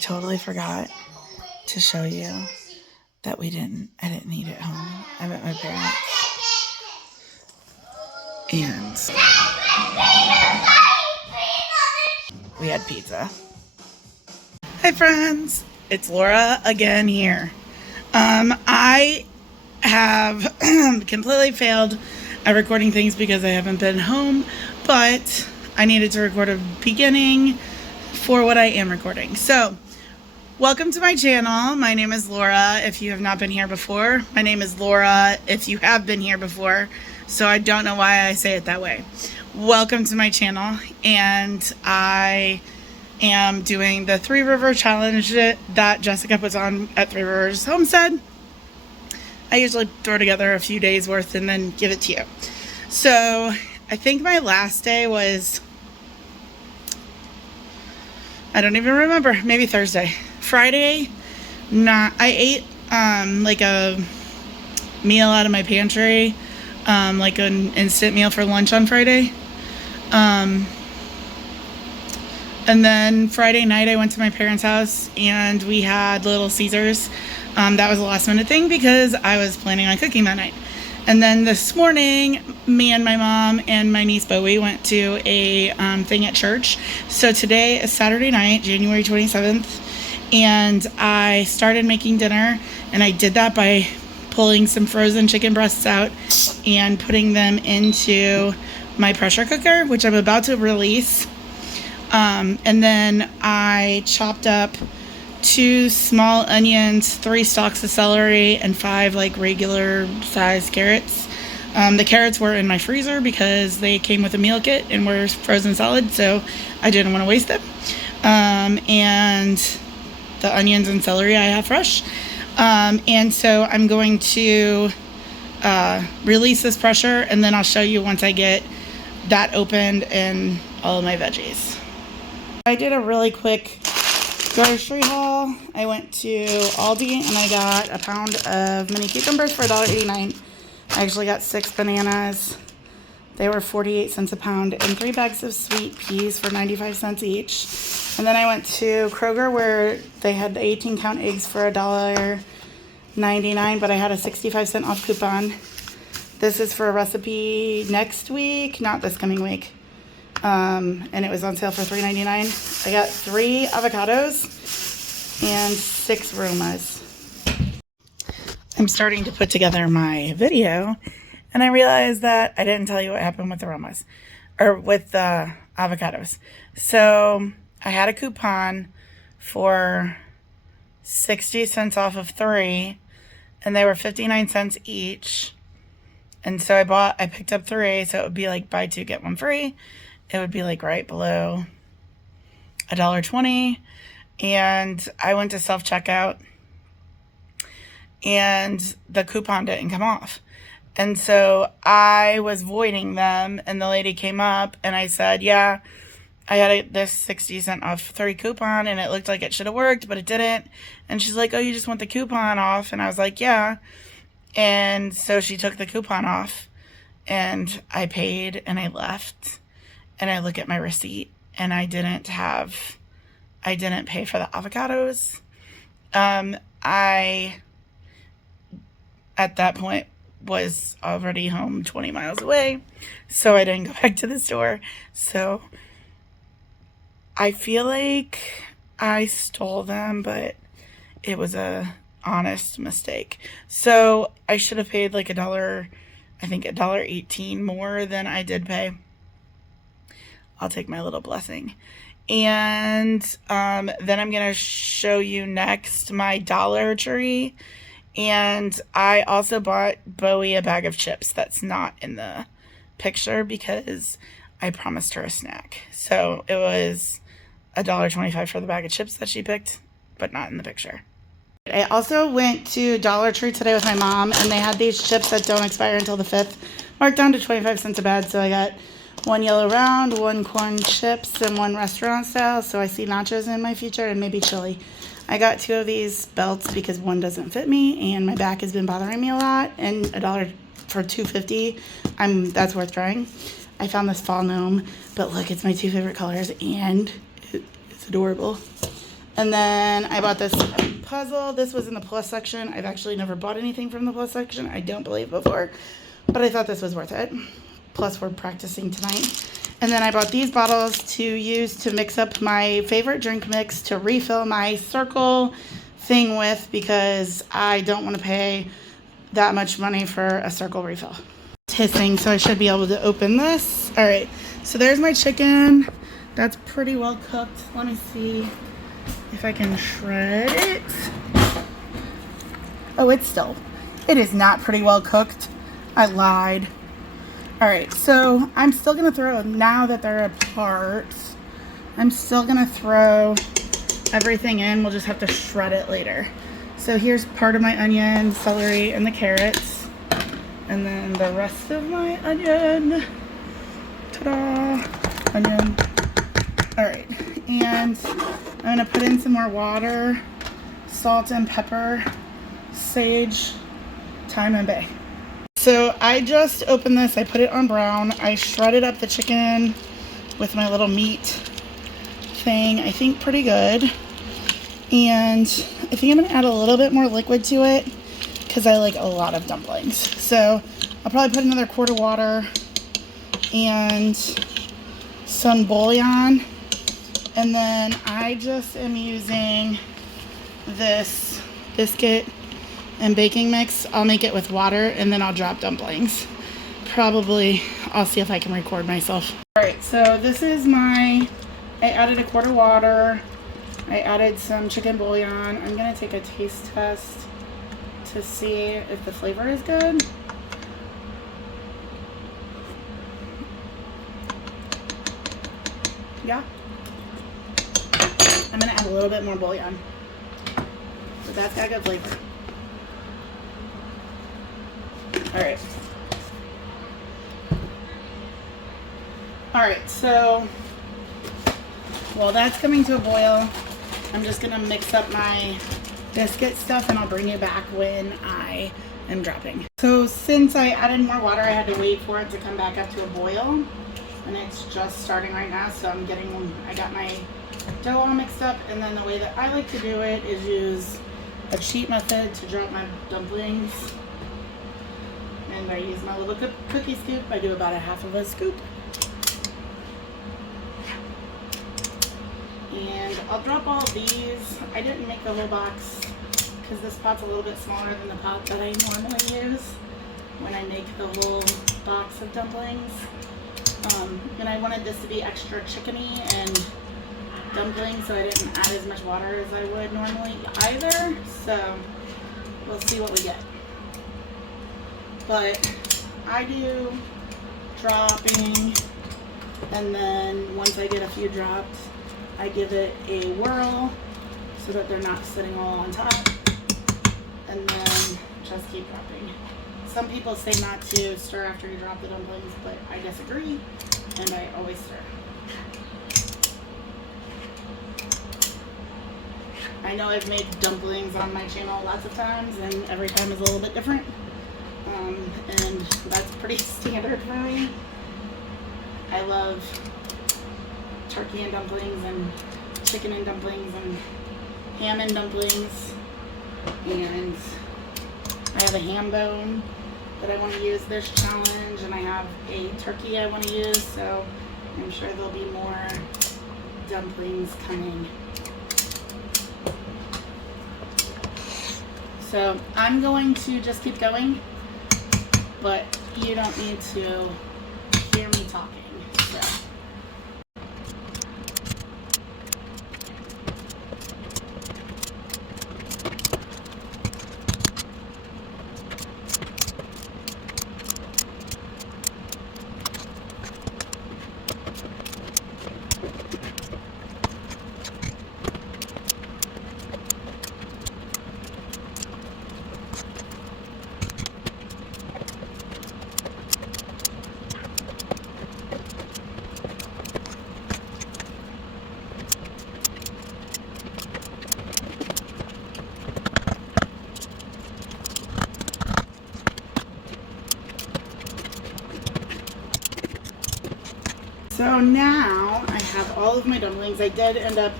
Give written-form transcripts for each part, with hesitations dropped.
totally forgot to show you that I didn't eat at home. I'm at my parents. And we had pizza. Hi friends, it's Laura again here. I have completely failed at recording things because I haven't been home, but I needed to record a beginning for what I am recording. So, welcome to my channel. My name is Laura. If you have not been here before, my name is Laura. If you have been here before, so I don't know why I say it that way. Welcome to my channel, and I am doing the 3 River Challenge that Jessica puts on at 3 Rivers Homestead. I usually throw together a few days worth and then give it to you. So I think my last day was, I don't even remember, maybe Thursday. Friday, I ate like a meal out of my pantry, like an instant meal for lunch on Friday. And then Friday night I went to my parents' house and we had Little Caesars. That was a last minute thing because I was planning on cooking that night. And then this morning, me and my mom and my niece Bowie went to a thing at church. So today is Saturday night, January 27th, and I started making dinner, and I did that by pulling some frozen chicken breasts out and putting them into my pressure cooker, which I'm about to release. And then I chopped up 2 small onions, 3 stalks of celery, and 5 like regular sized carrots. The carrots were in my freezer because they came with a meal kit and were frozen solid, so I didn't want to waste them. And the onions and celery I have fresh. And so I'm going to release this pressure, and then I'll show you once I get that opened and all of my veggies. I did a really quick grocery haul. I went to Aldi and I got a pound of mini cucumbers for $1.89. I actually got 6 bananas. They were 48 cents a pound, and 3 bags of sweet peas for 95 cents each. And then I went to Kroger where they had 18 count eggs for $1.99, but I had a 65-cent off coupon. This is for a recipe next week, not this coming week. And it was on sale for $3.99. I got 3 avocados and 6 Romas. I'm starting to put together my video, and I realized that I didn't tell you what happened with the Romas, or with the avocados. So I had a coupon for 60 cents off of 3, and they were 59 cents each. And so I picked up 3, so it would be like buy 2, get 1 free. It would be like right below $1.20. And I went to self-checkout and the coupon didn't come off. And so I was voiding them, and the lady came up and I said, yeah, I had this 60 cent off 3 coupon and it looked like it should have worked, but it didn't. And she's like, oh, you just want the coupon off? And I was like, yeah. And so she took the coupon off and I paid and I left. And I look at my receipt and I didn't pay for the avocados. I, at that point, was already home 20 miles away, so I didn't go back to the store. So I feel like I stole them, but it was a honest mistake. So I should have paid like $1.18 more than I did pay. I'll take my little blessing. And then I'm going to show you next my Dollar Tree. And I also bought Bowie a bag of chips. That's not in the picture because I promised her a snack. So it was $1.25 for the bag of chips that she picked, but not in the picture. I also went to Dollar Tree today with my mom, and they had these chips that don't expire until the 5th, marked down to 25 cents a bag. So I got 1 yellow round, 1 corn chips, and 1 restaurant style. So I see nachos in my future and maybe chili. I got 2 of these belts because 1 doesn't fit me and my back has been bothering me a lot. And $1 for $2.50, that's worth trying. I found this fall gnome, but look, it's my 2 favorite colors and it's adorable. And then I bought this puzzle. This was in the plus section. I've actually never bought anything from the plus section, I don't believe, before. But I thought this was worth it. Plus, we're practicing tonight. And then I bought these bottles to use to mix up my favorite drink mix to refill my circle thing with, because I don't want to pay that much money for a circle refill. It's hissing, so I should be able to open this. All right, so there's my chicken. That's pretty well cooked. Let me see if I can shred it. Oh, it is not pretty well cooked. I lied. All right, so I'm still gonna throw, now that they're apart, I'm still gonna throw everything in. We'll just have to shred it later. So here's part of my onion, celery, and the carrots. And then the rest of my onion. Ta-da! Onion. All right, and I'm gonna put in some more water, salt and pepper, sage, thyme, and bay. So I just opened this, I put it on brown. I shredded up the chicken with my little meat thing, I think pretty good. And I think I'm gonna add a little bit more liquid to it because I like a lot of dumplings. So I'll probably put another quart of water and some bouillon. And then I just am using this biscuit and baking mix. I'll make it with water and then I'll drop dumplings. Probably, I'll see if I can record myself. All right, so this is I added a quart of water. I added some chicken bouillon. I'm gonna take a taste test to see if the flavor is good. Yeah. I'm gonna add a little bit more bouillon. But that's got good flavor. Alright. Alright, so while that's coming to a boil, I'm just gonna mix up my biscuit stuff and I'll bring you back when I am dropping. So since I added more water, I had to wait for it to come back up to a boil. And it's just starting right now, so I got my dough all mixed up, and then the way that I like to do it is use a cheat method to drop my dumplings. And I use my little cookie scoop. I do about a half of a scoop. And I'll drop all of these. I didn't make the whole box because this pot's a little bit smaller than the pot that I normally use when I make the whole box of dumplings. And I wanted this to be extra chickeny and dumplings, so I didn't add as much water as I would normally either. So we'll see what we get. But I do dropping, and then once I get a few drops, I give it a whirl so that they're not sitting all on top, and then just keep dropping. Some people say not to stir after you drop the dumplings, but I disagree, and I always stir. I know I've made dumplings on my channel lots of times, and every time is a little bit different, and that's pretty standard for me. I love turkey and dumplings, and chicken and dumplings, and ham and dumplings, and I have a ham bone that I want to use this challenge, and I have a turkey I want to use, so I'm sure there'll be more dumplings coming. So I'm going to just keep going, but you don't need to hear me talking. So. So now I have all of my dumplings. I did end up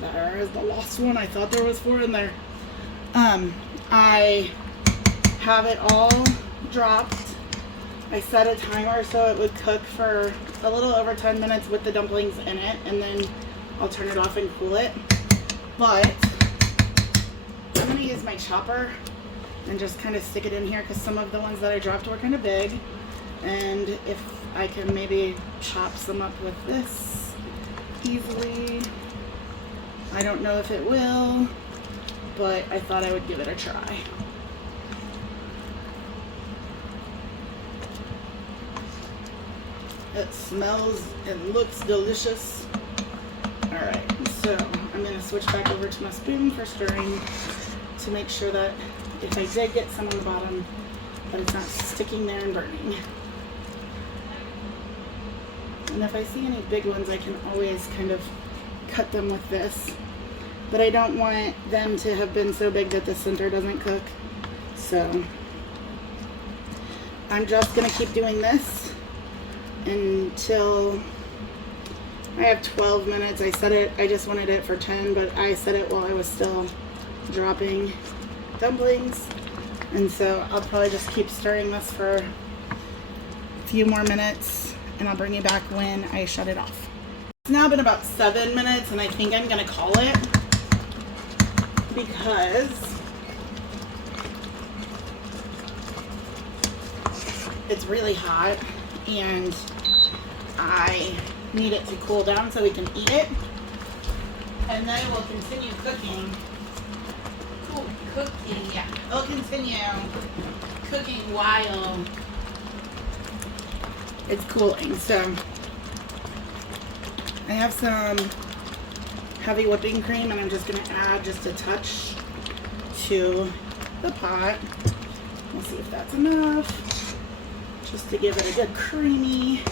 There is the last one. I thought there was 4 in there. I have it all dropped. I set a timer so it would cook for a little over 10 minutes with the dumplings in it, and then I'll turn it off and cool it. But I'm going to use my chopper and just kind of stick it in here because some of the ones that I dropped were kind of big. And if I can maybe chop some up with this easily. I don't know if it will, but I thought I would give it a try. It smells and looks delicious. Alright, so I'm going to switch back over to my spoon for stirring to make sure that if I did get some on the bottom, that it's not sticking there and burning. And if I see any big ones, I can always kind of cut them with this. But I don't want them to have been so big that the center doesn't cook. So I'm just going to keep doing this until I have 12 minutes. I set it, I just wanted it for 10, but I set it while I was still dropping dumplings. And so I'll probably just keep stirring this for a few more minutes, and I'll bring you back when I shut it off. It's now been about 7 minutes, and I think I'm gonna call it because it's really hot and I need it to cool down so we can eat it, and then it will continue cooking. Yeah, it'll continue cooking while it's cooling. So I have some heavy whipping cream, and I'm just going to add just a touch to the pot. We'll see if that's enough, just to give it a good creamy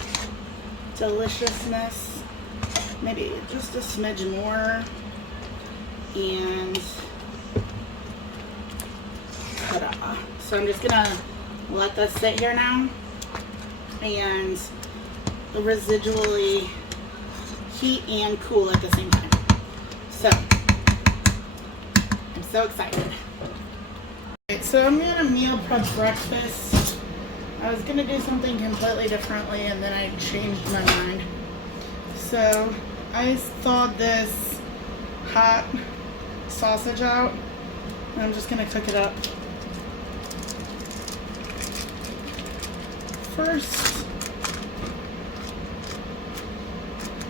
deliciousness. Maybe just a smidge more, and ta-da. So I'm just gonna let this sit here now and residually heat and cool at the same time. So I'm so excited. Alright, so I'm gonna meal prep breakfast. I was gonna do something completely differently, and then I changed my mind. So I thawed this hot sausage out, and I'm just gonna cook it up. First,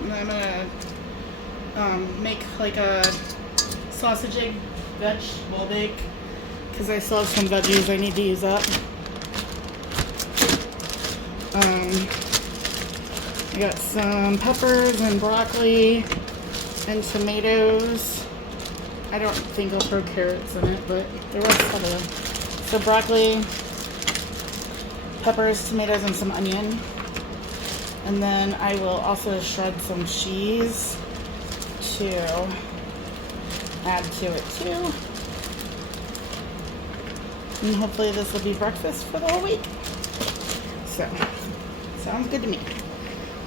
and I'm gonna make like a sausage egg vegetable bake because I still have some veggies I need to use up. I got some peppers and broccoli and tomatoes. I don't think I'll throw carrots in it, but the rest of it. So broccoli, peppers, tomatoes, and some onion. And then I will also shred some cheese to add to it too. And hopefully this will be breakfast for the whole week. So, sounds good to me.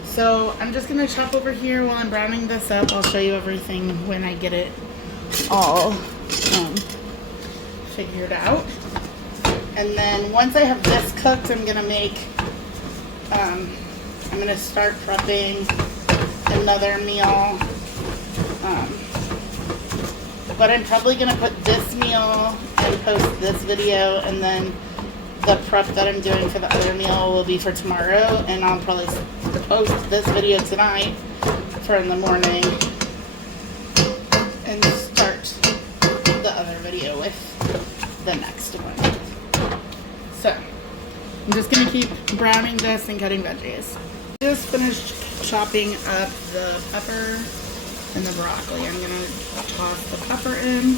So I'm just gonna chop over here while I'm browning this up. I'll show you everything when I get it all figured out. And then once I have this cooked, I'm gonna make, I'm gonna start prepping another meal. But I'm probably gonna put this meal and post this video, and then the prep that I'm doing for the other meal will be for tomorrow, and I'll probably post this video tonight for in the morning and start the other video with the next one. So I'm just gonna keep browning this and cutting veggies. Just finished chopping up the pepper and the broccoli. I'm gonna toss the pepper in,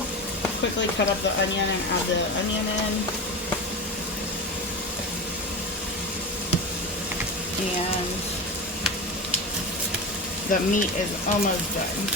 quickly cut up the onion and add the onion in. And the meat is almost done.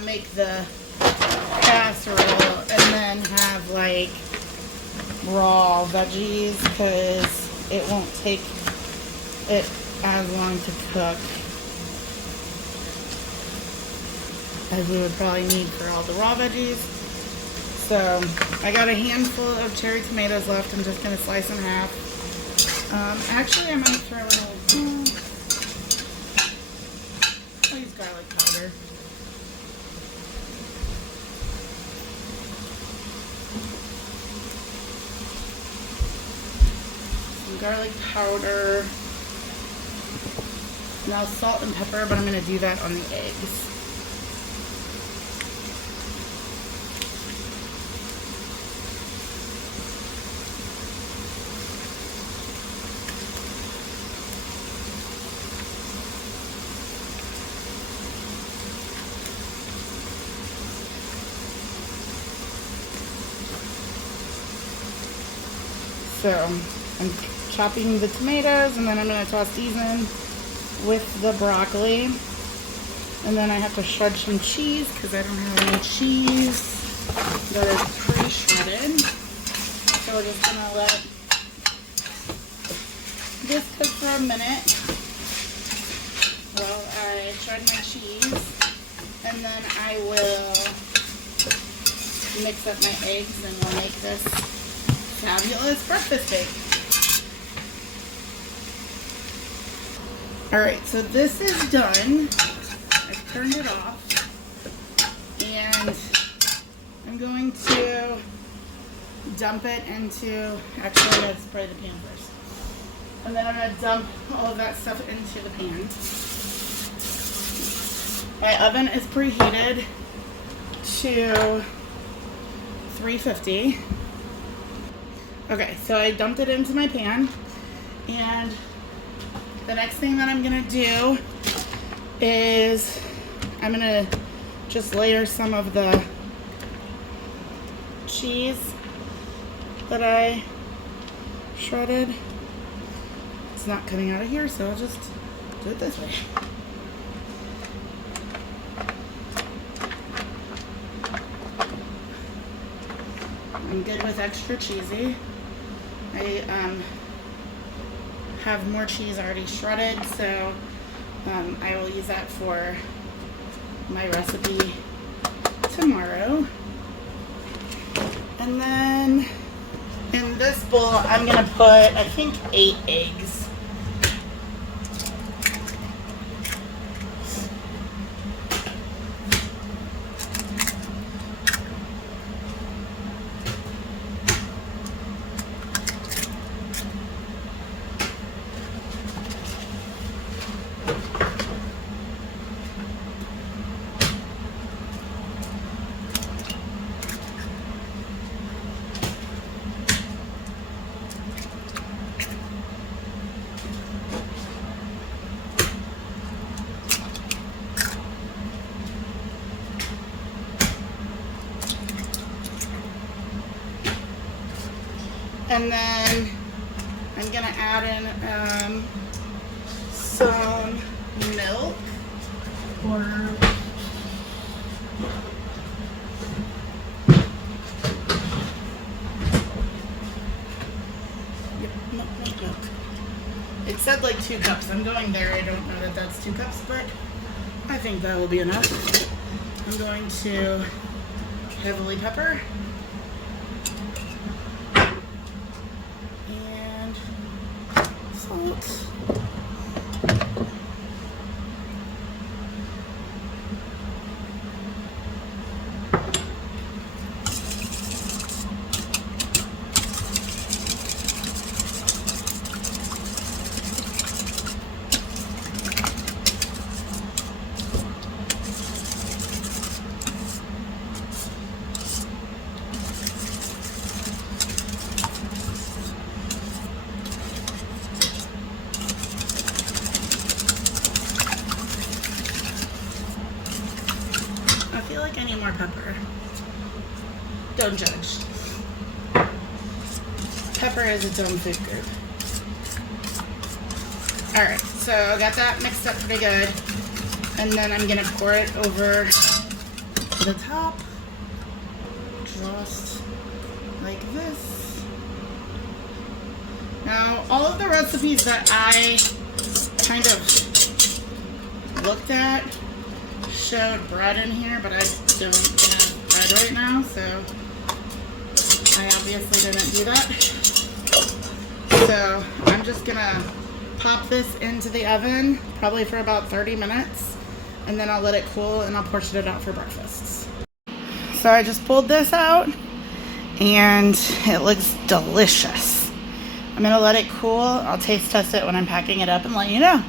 to make the casserole and then have like raw veggies because it won't take it as long to cook as we would probably need for all the raw veggies. So I got a handful of cherry tomatoes left. I'm just going to slice them in half. Actually, I might throw in I'll use garlic powder. Some garlic powder. Now salt and pepper, but I'm going to do that on the eggs. So I'm chopping the tomatoes and then I'm going to toss these in with the broccoli. And then I have to shred some cheese because I don't have any cheese that is pre-shredded. So we're just going to let this cook for a minute while I shred my cheese. And then I will mix up my eggs and we'll make this fabulous breakfast bake. Alright, so this is done. I've turned it off. And I'm going to dump it into, actually I'm going to spray the pan first. And then I'm going to dump all of that stuff into the pan. My oven is preheated to 350. Okay, so I dumped it into my pan, and the next thing that I'm gonna do is I'm gonna just layer some of the cheese that I shredded. It's not coming out of here, so I'll just do it this way. I'm good with extra cheesy. I have more cheese already shredded, so I will use that for my recipe tomorrow. And then in this bowl, I'm gonna put, I think, 8 eggs. And then I'm gonna add in some milk or milk. It said like 2 cups. I'm going there. I don't know that that's 2 cups, but I think that will be enough. I'm going to heavily pepper. Salt. I feel like I need more pepper. Don't judge. Pepper is its own food group. Alright, so I got that mixed up pretty good. And then I'm going to pour it over to the top, just like this. Now, all of the recipes that I kind of looked at showed bread in here, but I don't have bread right now, so I obviously didn't do that. So I'm just gonna pop this into the oven, probably for about 30 minutes, and then I'll let it cool and I'll portion it out for breakfast. So I just pulled this out and it looks delicious. I'm gonna let it cool. I'll taste test it when I'm packing it up and let you know.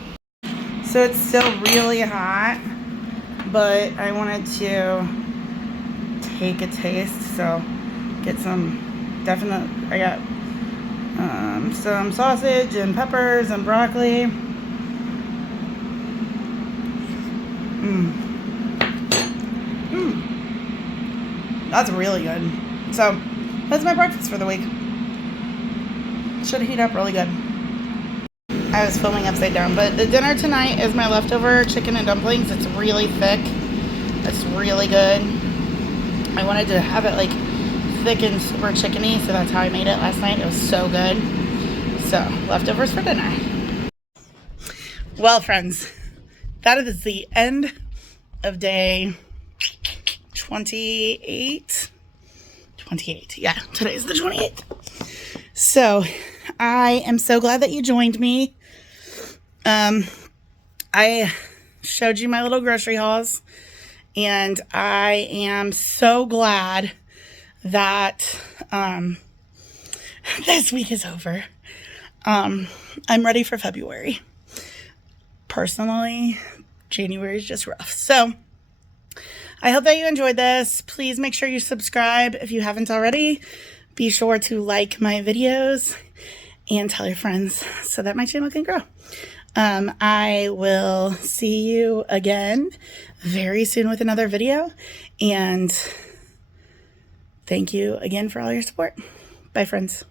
So it's still really hot, but I wanted to take a taste, so get some definite, I got some sausage and peppers and broccoli. That's really good. So that's my breakfast for the week. Should heat up really good. I was filming upside down, but the dinner tonight is my leftover chicken and dumplings. It's really thick. It's really good. I wanted to have it like thick and super chickeny, so that's how I made it last night. It was so good. So, leftovers for dinner. Well, friends, that is the end of day 28. 28, yeah, today's the 28th. So, I am so glad that you joined me. I showed you my little grocery hauls, and I am so glad that this week is over. I'm ready for February. Personally, January is just rough. So I hope that you enjoyed this. Please make sure you subscribe if you haven't already. Be sure to like my videos and tell your friends so that my channel can grow. I will see you again very soon with another video, and thank you again for all your support. Bye, friends.